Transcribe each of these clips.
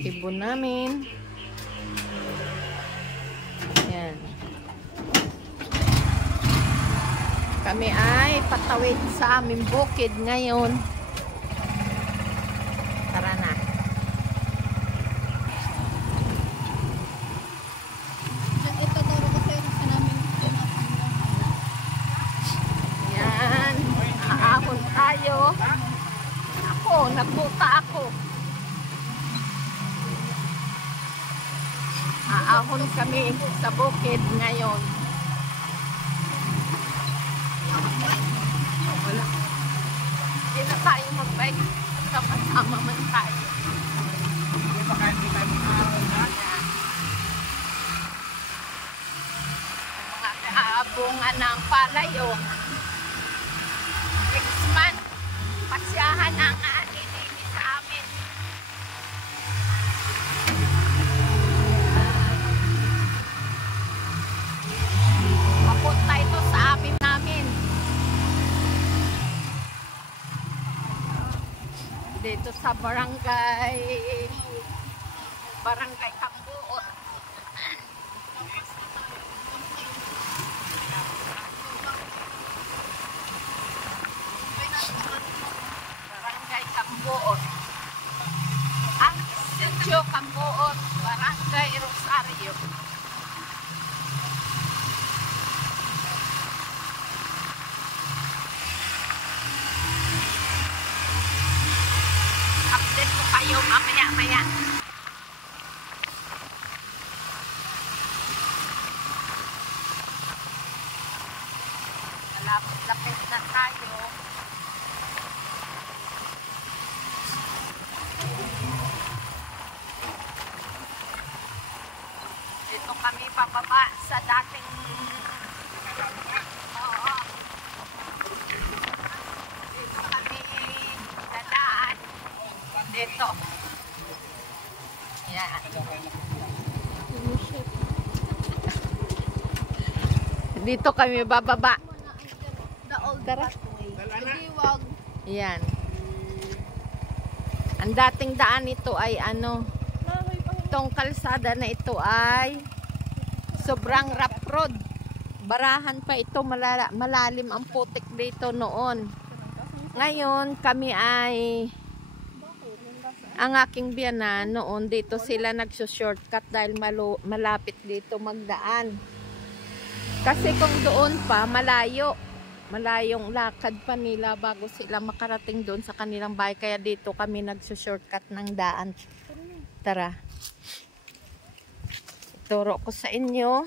ibon namin. Yan. Kami ay patawid sa aming bukid ngayon. Tara na. Yan. Aahon tayo. Ako, nagbuta ako. Aahon kami sa bukid ngayon. Wala. Hindi na tayo mag-bike. Sama man tayo. Mga kaabungan ng palay, oh. Next month, pasyahan ang anilini sa amin. Papunta ito sa amin namin. Dito sa barangay Kambuot. Barangay Kambuot. Ang Sitio Kambuot, Barangay Rosario. Update ko kayo mamaya-maya. Lapit na tayo. Dito kami pababa sa dating dito kami dadaan. Dito. Yan. Dito kami bababa. Yan. Ang dating daan ito ay ano, itong kalsada na ito ay sobrang rough road. Barahan pa ito, malalim ang putik dito noon. Ngayon kami ay ang aking biyanan noon dito sila nagso-shortcut dahil malapit dito magdaan. Kasi kung doon pa malayong lakad pa nila bago sila makarating doon sa kanilang bahay. Kaya dito kami nagsushortcut ng daan. Tara. Ituro ko sa inyo.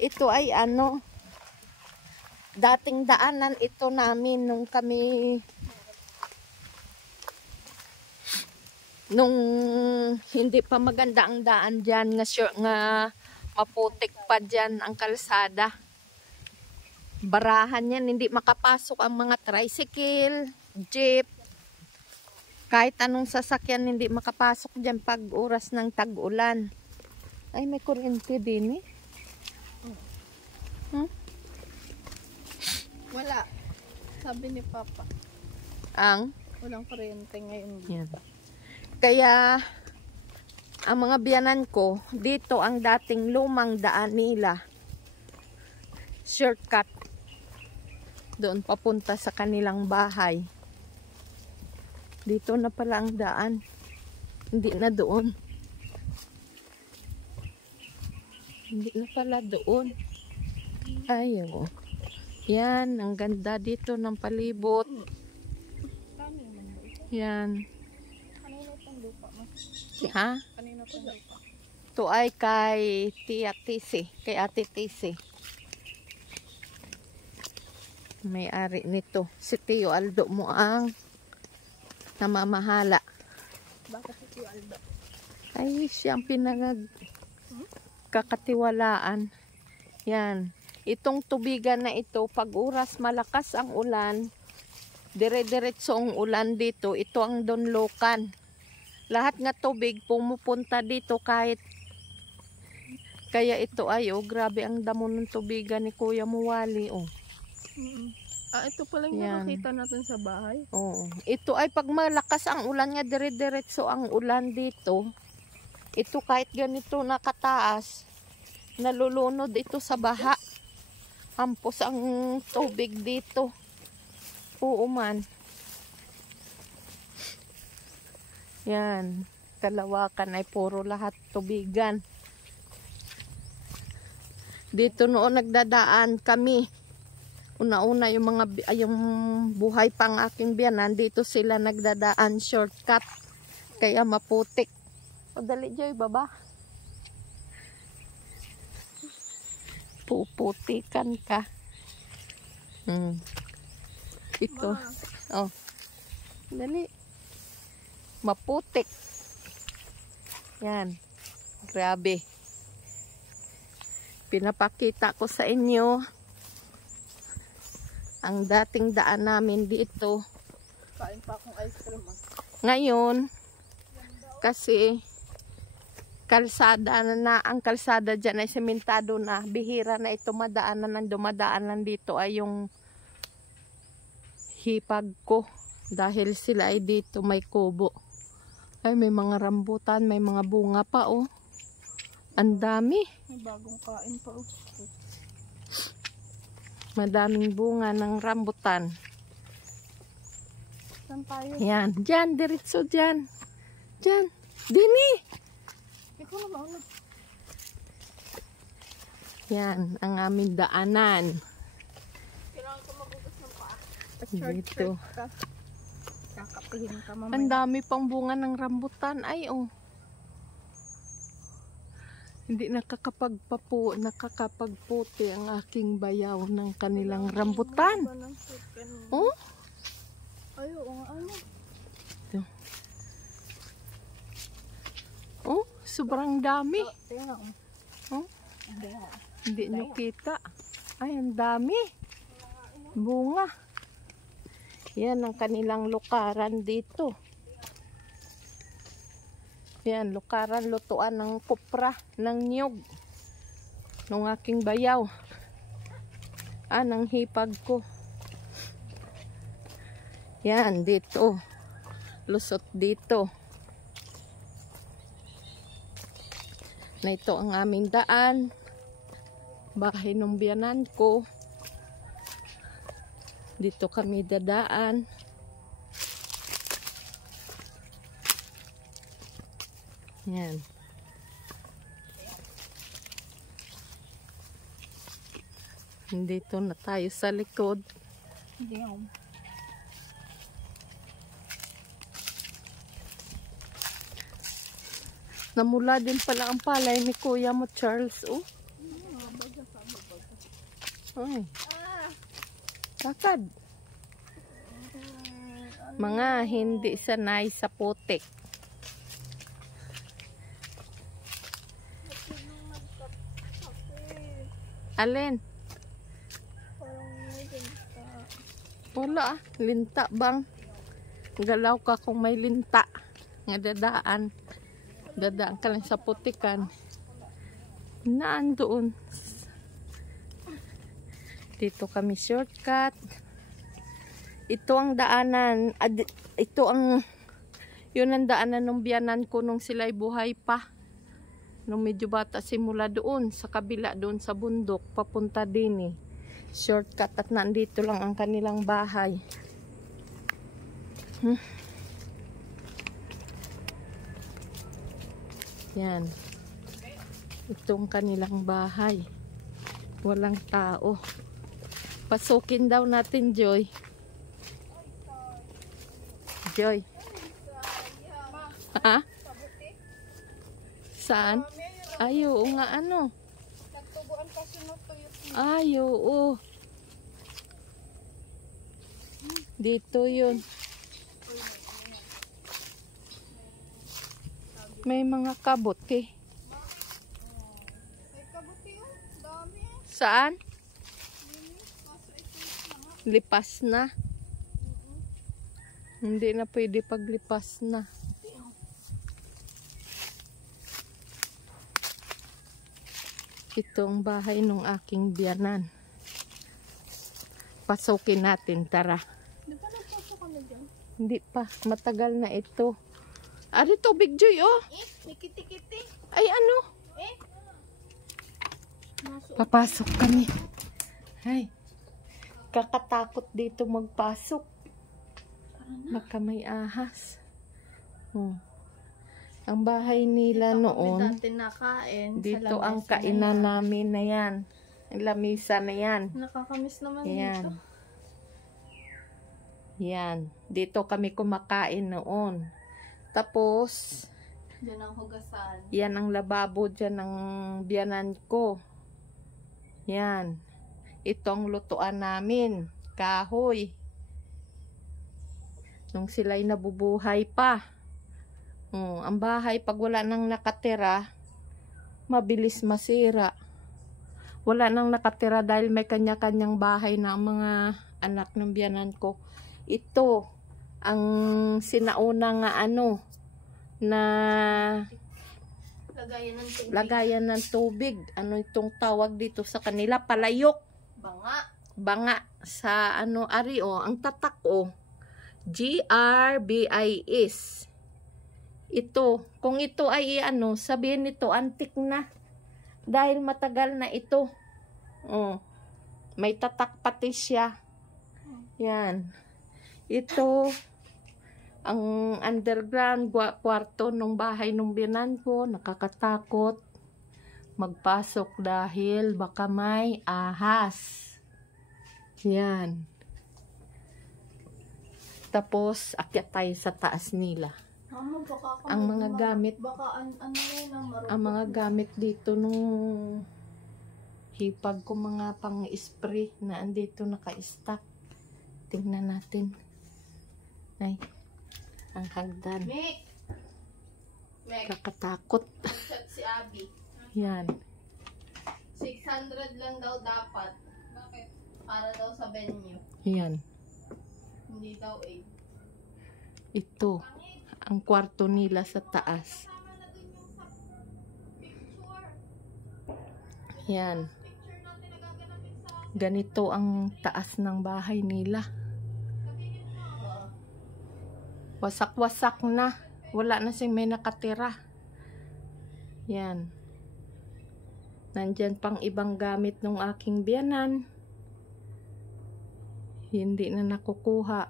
Ito ay ano, dating daanan ito namin nung hindi pa maganda ang daan dyan. Nga maputik pa dyan ang kalsada. Barahan yan, hindi makapasok ang mga tricycle, jeep, kahit anong sasakyan hindi makapasok dyan pag oras ng tag-ulan. Ay, may kuryente din eh. Wala. Sabi ni Papa. Walang kuryente ngayon. Yan. Kaya, ang mga biyanan ko, dito ang dating lumang daan nila. Shortcut. Doon papunta sa kanilang bahay. Dito na pala ang daan. Hindi na doon. Hindi na pala doon. Ayaw. Yan, ang ganda dito ng palibot. Yan. Kanino itong lupa mo? Ha? Kanino itong lupa? Ito ay kay Tia Tisi. Kay Ate Tisi. May-ari nito. Si Tio Aldo mo ang namamahala. Bakit si Tio Aldo? Ay, siyang pinagkakatiwalaan. Yan. Itong tubigan na ito, pag oras malakas ang ulan, dire-diretso ang ulan dito, ito ang Donlokan. Lahat nga tubig pumupunta dito kahit kaya ito ay, oh, grabe ang damo ng tubigan ni Kuya Muwali, oh. Ito pala yung nakakita natin sa bahay. Oo. Ito ay pag malakas ang ulan nga, dire-diretso ang ulan dito. Ito kahit ganito nakataas, nalulunod ito sa baha. Hampos ang tubig dito. Oo man. Yan. Kalawakan ay puro lahat tubigan. Dito noon nagdadaan kami. Una-una yung buhay pang aking biyanan, dito sila nagdadaan shortcut. Kaya maputik. O dali Joy, baba. Puputikan ka. Ito. Oh. Dali. Maputik. Yan. Grabe. Pinapakita ko sa inyo ang dating daan namin dito. Kain pa akong ice cream. Ngayon, kasi kalsada na ang kalsada dyan ay sementado na. Bihira na ito madaanan. Ang dumadaanan dito ay yung hipag ko. Dahil sila ay dito may kubo. Ay, may mga rambutan, may mga bunga pa, oh. Ang dami. May bagong kain pa. Madaming bunga ng rambutan. Saan tayo? Yan. Diyan, diretso dyan. Diyan. Dini. Ikaw na mauna. Yan, ang aming daanan. Kailangan ko magugas ng paa. Dito. Kakapihin ka mamaya. Ang dami pang bunga ng rambutan. Ay, oh. Hindi nakakapagputi ang aking bayaw ng kanilang rambutan. Oh? Ay, oo nga, ano? Ito. Oh, sobrang dami. Oh? Hindi nyo kita. Ay, ang dami. Bunga. Yan ang kanilang lukaran dito. Yan, lukaran, lutuan ng kupra, ng niyog. Nung aking bayaw. Ng hipag ko. Yan, dito. Lusot dito. Na ito ang aming daan. Bahay ng biyanan ko. Dito kami dadaan. Yan. Dito na tayo sa likod. Hindi. Namula din pala ang palay ni Kuya mo, Charles. Oh. Ay. Bakad. Mga hindi sanay sa putik. Alin? Wala, linta bang? Galaw ka kung may linta. Nga dadaan. Dadaan ka lang sa putikan. Naan doon. Dito kami shortcut. Ito ang daanan. Yun ang daanan ng biyanan ko nung sila'y buhay pa. Nung medyo bata, simula doon sa kabila, doon sa bundok, papunta din eh. Shortcut at nandito lang ang kanilang bahay. Yan. Itong kanilang bahay. Walang tao. Pasukin daw natin, Joy. Joy. Ha? Saan? Ay, oo nga, ano? Nagtubuan pa sinutuyot. Ay, oo. Dito yun. May mga kabote. May kabuti yun. Dami. Saan? Lipas na. Hindi na pwede paglipas na. Ito ang bahay ng aking biyanan. Pasukin natin, tara. Di ba nagpasok kami dyan? Hindi pa, matagal na ito. Ari tubig, Joy, oh. May kiti-kiti. Ay, ano? Papasok kami. Ay, kakatakot dito magpasok. Baka may ahas. Ang bahay nila noon, Dati nakain. dito ang kainan namin na yan. Ang lamisa na yan. Nakakamiss naman Yan. dito. Yan. Dito kami kumakain noon. Tapos, Diyan ang hugasan. yan ang lababo dyan ng biyanan ko. Yan. Ito ang lutuan namin. Kahoy. Nung sila'y nabubuhay pa. Ang bahay, pag wala nang nakatira, mabilis masira. Wala nang nakatira dahil may kanya-kanyang bahay na ang mga anak ng biyanan ko. Ito, ang sinauna nga ano, na lagayan ng tubig. Ano itong tawag dito sa kanila? Palayok. Banga. Sa ano, ari o, ang tatak o. GRBIS. Ito, kung ito ay ano, sabihin nito antik na. Dahil matagal na ito. May tatak pati siya. Yan. Ito, ang underground kwarto ng bahay ng biyanan ko. Nakakatakot magpasok dahil baka may ahas. Yan. Tapos, akyat tayo sa taas nila. Ang mga gamit, ang mga gamit dito nung hipag ko, mga pang-spray na andito naka-stack. Tingnan natin. Ay, ang hagdan. Kakatakot. Si Abby. Yan. 600 lang daw dapat. Bakit? Para daw sa venue. Yan. Hindi daw 8. Ito, ang kwarto nila sa taas. Yan. Ganito ang taas ng bahay nila. Wasak-wasak na. Wala na siyang may nakatira. Yan. Nandyan pang ibang gamit ng aking biyanan. Hindi na nakukuha.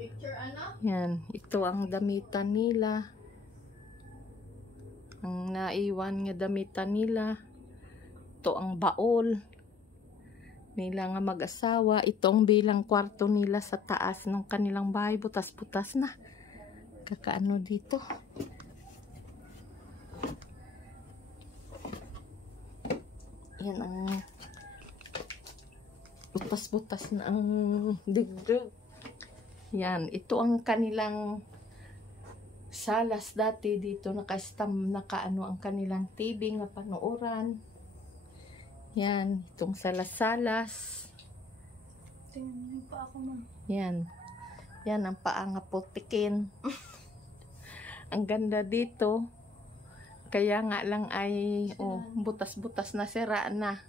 Picture ano? Yan. Ito ang damitan nila. Ang naiwan nga damitan nila. Ito ang baol nila nga mag-asawa. Itong bilang kwarto nila sa taas ng kanilang bahay. Butas-butas na. Kakaano dito. Yan ang butas-butas na ang digdig. Yan. Ito ang kanilang salas dati. Dito nakaano ang kanilang TV nga panuoran. Yan. Itong salas-salas. Tingnan mo pa ako, ma'am. Yan. Yan ang paa nga putikin. Ang ganda dito. Kaya nga lang ay butas-butas na, sira na.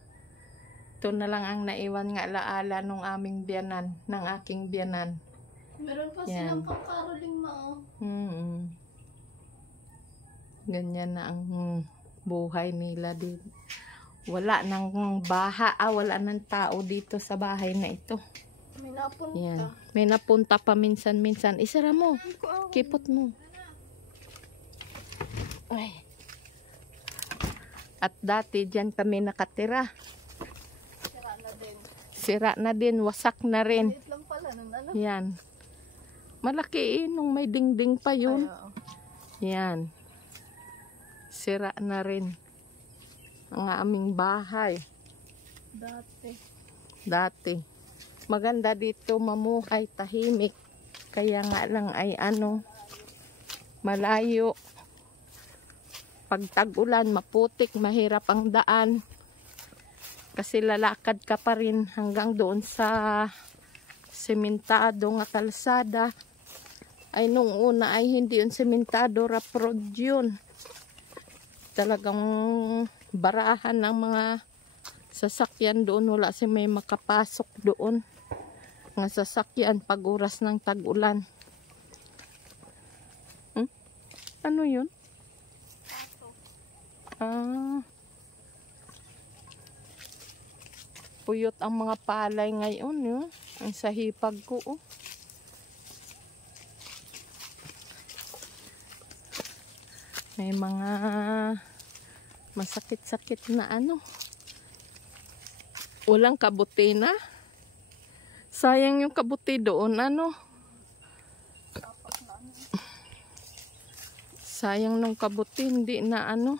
Ito na lang ang naiwan nga alaala nung aming biyanan, ng aking biyanan. Meron pa silang pang-caroling, ma'am. Ganyan na ang buhay nila dito. Wala nang wala nang tao dito sa bahay na ito. May napunta. Yan. May napunta pa minsan-minsan. Isara mo. Kipot mo. Ay. At dati dyan kami nakatira. Sira na din. Sira na din. Wasak na rin. Wait lang pala nun, ano? Yan. Malaki nung may dingding pa yun. Ay, Yan. Sira na rin ang aming bahay. Dati. Maganda dito mamuhay, tahimik. Kaya nga lang ay malayo. Pag tag-ulan, maputik, mahirap ang daan. Kasi lalakad ka pa rin hanggang doon sa sementado nga kalsada. Ay nung una ay hindi yun sementado, rough road yun. Talagang barahan ng mga sasakyan doon. Wala si may makapasok doon. Mga sasakyan pag oras ng tag-ulan. Ano yun? Ah. Puyot ang mga palay ngayon, yun. Ang sahipag ko, oh. May mga masakit-sakit na ano. Walang kabuti na. Sayang yung kabuti doon, ano. Sayang nung kabuti, hindi na ano.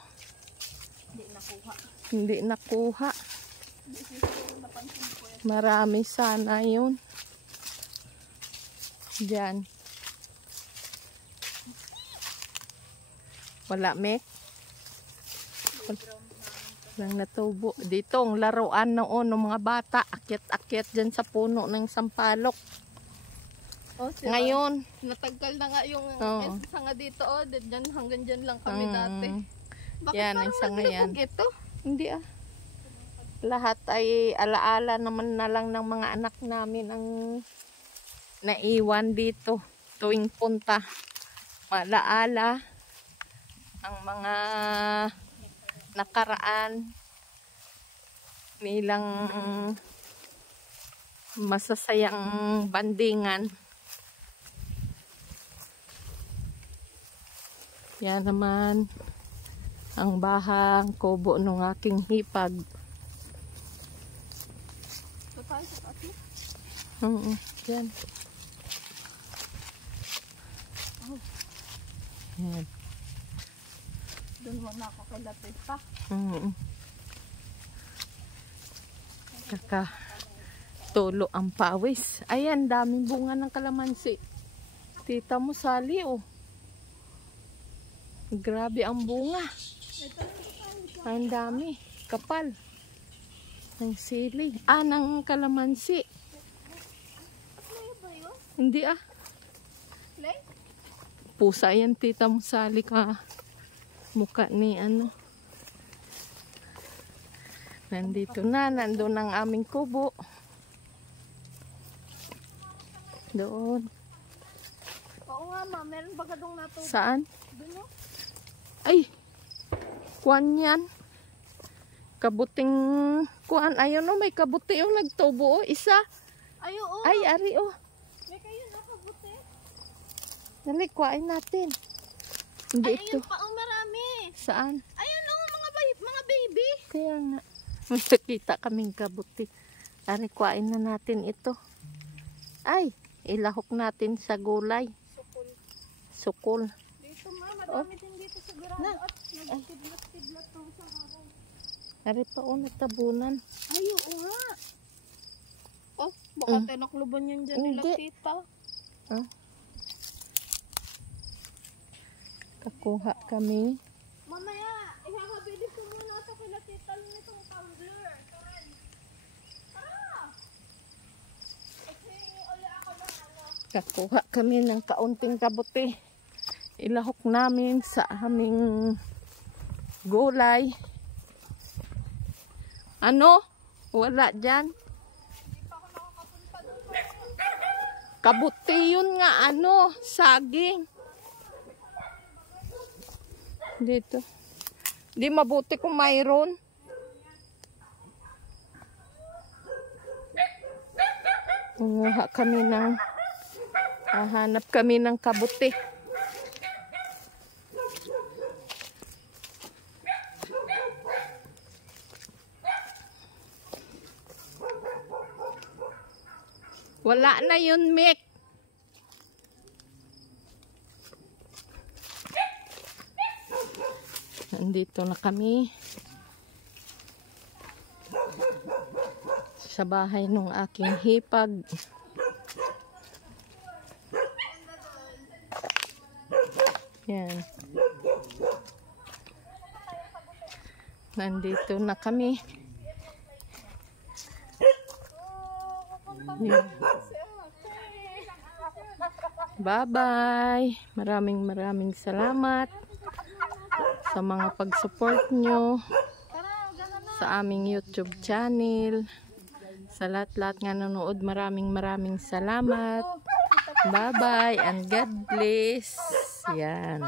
Hindi nakuha. Marami sana yun. Diyan. Wala, Mek? Walang natubo. Dito, ang laruan noon ng mga bata. Akyat-akyat dyan sa puno ng sampalok. Oh, Ngayon. nataggal na nga yung sanga dito. Oh, dyan, hanggang dyan lang kami dati. Bakit yan, parang sanga yan. naglubog ito? Hindi ah. Lahat ay alaala naman na lang ng mga anak namin ang naiwan dito tuwing punta. Malaala ang mga nakaraan nilang masasayang bandingan. Yan naman ang bahang kubo ng aking hipag. Yan. Yan. Doon mo na ako kay Lapis pa. Tulo ang pawis. Ayan, daming bunga ng kalamansi. Tita mo, Sally, oh. Grabe ang bunga. Ang dami. Kapal. Ng sili. Ah, ng kalamansi. Hindi ah. Pusa yan, tita mo, Sally, ka. Mukha ni ano. Nandito na. Nandun ang aming kubo. Doon. Oo nga ma, meron ba gadong natubo? Saan? Doon o. Ay! Kuan yan. Kabuting kuan. Ayun o, may kabuti o. Nagtubo o. Isa. Ay, oo. Ay, ari o. May kayo nakabuti. Dali, kuhain natin. Hindi Ay, ito. ayun pa o, marami. Saan? Ayun o, mga baby. Kaya nga. Nakita kaming kabuti. Ari, kuhain na natin ito. Ay! Ilahok natin sa gulay. Sukol. Dito ma, madami din dito sa garado at nagkidlat-kidlat to sa araw. Ari pa o, natabunan. Ay, oo nga. Oh, baka tinakluban yan dyan nila Hindi. tita. Huh? Kakuha kami. Mamaya, ihahabilis ko muna sa kila tita lang itong tumbler. Tara! Kasi uli ako ng ano. Kakuha kami ng kaunting kabuti. Ilahok namin sa aming gulay. Ano? Wala dyan. Kabuti yun nga, ano, saging. Dito. Di mabuti kung mayroon. Hanap kami ng kabuti. Wala na yun, Mick. Nandito na kami sa bahay ng aking hipag. Yan. Nandito na kami. Yan. Bye-bye. Maraming salamat sa mga pag-support nyo sa aming YouTube channel. Sa lahat-lahat nga nanonood, maraming salamat. Bye-bye and God bless. Yan.